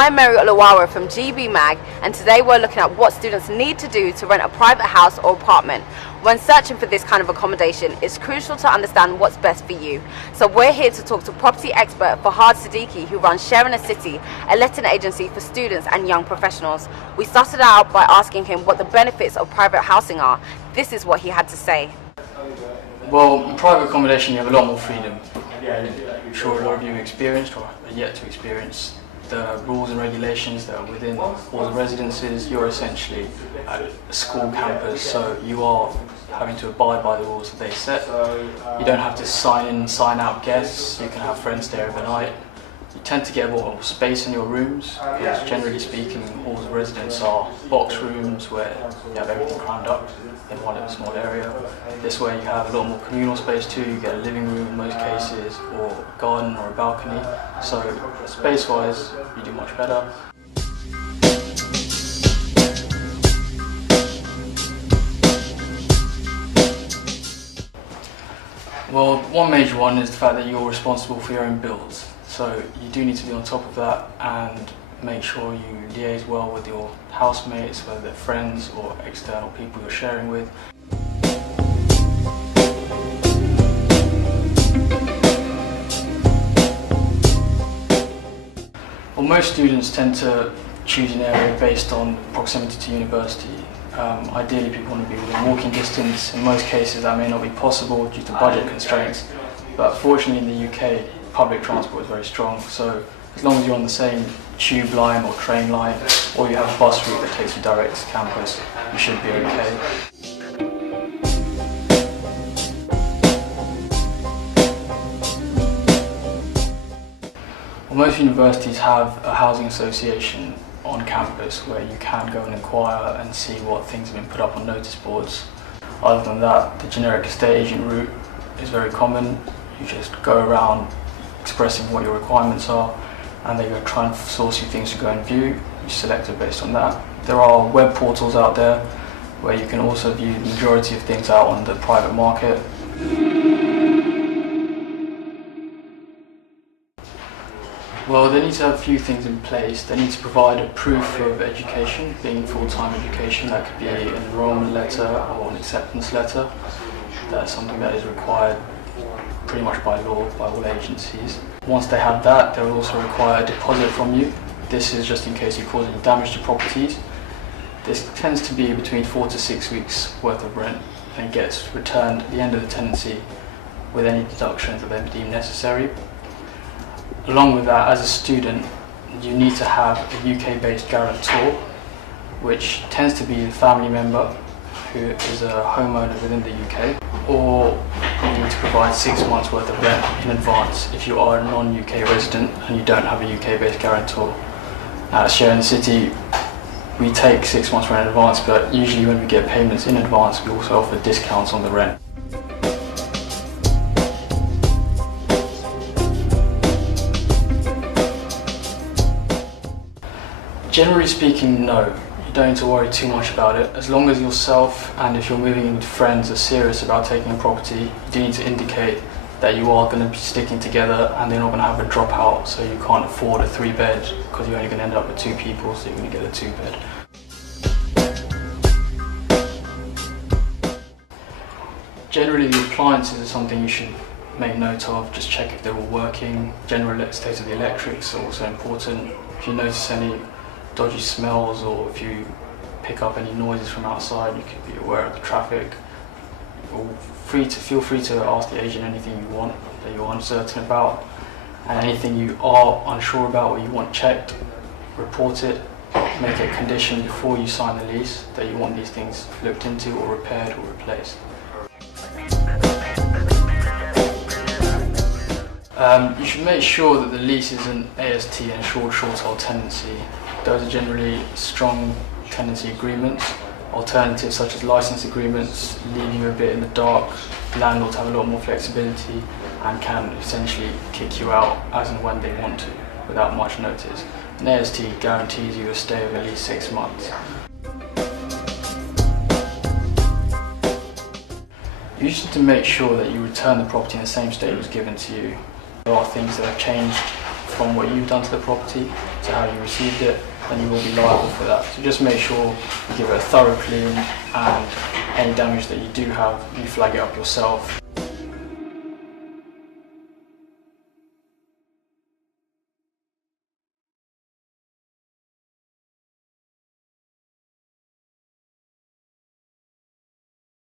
I'm Marea from GB Mag, and today we're looking at what students need to do to rent a private house or apartment. When searching for this kind of accommodation, it's crucial to understand what's best for you. So we're here to talk to property expert Fahad Siddiqui, who runs Sharing a City, a letting agency for students and young professionals. We started out by asking him what the benefits of private housing are. This is what he had to say. Well, in private accommodation you have a lot more freedom. I'm sure a lot of you have experienced or are yet to experience the rules and regulations that are within all the residences. You're essentially at a school campus, so you are having to abide by the rules that they set. You don't have to sign in and sign out guests. You can have friends stay overnight. You tend to get more space in your rooms, because generally speaking all the residents are box rooms where you have everything crammed up in one small area. This way you have a lot more communal space too. You get a living room in most cases, or a garden or a balcony. So space wise you do much better. Well, one major one is the fact that you're responsible for your own bills. So you do need to be on top of that and make sure you liaise well with your housemates, whether they're friends or external people you're sharing with. Well, most students tend to choose an area based on proximity to university. Ideally people want to be within walking distance. In most cases that may not be possible due to budget constraints, but fortunately in the UK public transport is very strong, so as long as you're on the same tube line or train line, or you have a bus route that takes you direct to campus, you should be okay. Well, most universities have a housing association on campus where you can go and inquire and see what things have been put up on notice boards. Other than that, the generic estate agent route is very common. You just go around expressing what your requirements are, and they go try and source you things to go and view. You select it based on that. There are web portals out there where you can also view the majority of things out on the private market. Well, they need to have a few things in place. They need to provide a proof of education, being full-time education. That could be an enrolment letter or an acceptance letter. That's something that is required pretty much by law, by all agencies. Once they have that, they will also require a deposit from you. This is just in case you cause any damage to properties. This tends to be between 4 to 6 weeks worth of rent and gets returned at the end of the tenancy with any deductions that they deem necessary. Along with that, as a student, you need to have a UK-based guarantor, which tends to be a family member who is a homeowner within the UK, or you need to provide 6 months worth of rent in advance if you are a non-UK resident and you don't have a UK-based guarantor. Now, at Sharing the City, we take 6 months rent in advance, but usually when we get payments in advance, we also offer discounts on the rent. Generally speaking, no. You don't need to worry too much about it. As long as yourself and if you're moving in with friends are serious about taking a property, you do need to indicate that you are going to be sticking together and they're not going to have a dropout, so you can't afford a 3-bed because you're only going to end up with 2 people, so you're going to get a 2-bed. Generally the appliances are something you should make note of. Just check if they're all working. General state of the electrics are also important. If you notice any dodgy smells or if you pick up any noises from outside, you could be aware of the traffic. Feel free to ask the agent anything you want that you're uncertain about, and anything you are unsure about or you want checked, report it. Make it a condition before you sign the lease that you want these things looked into or repaired or replaced. You should make sure that the lease is an AST, an assured short-hold tenancy. Those are generally strong tenancy agreements. Alternatives such as license agreements leave you a bit in the dark. Landlords have a lot more flexibility and can essentially kick you out as and when they want to without much notice. An AST guarantees you a stay of at least 6 months. You just need to make sure that you return the property in the same state it was given to you. There are things that have changed from what you've done to the property to how you received it, then you will be liable for that. So just make sure you give it a thorough clean, and any damage that you do have, you flag it up yourself.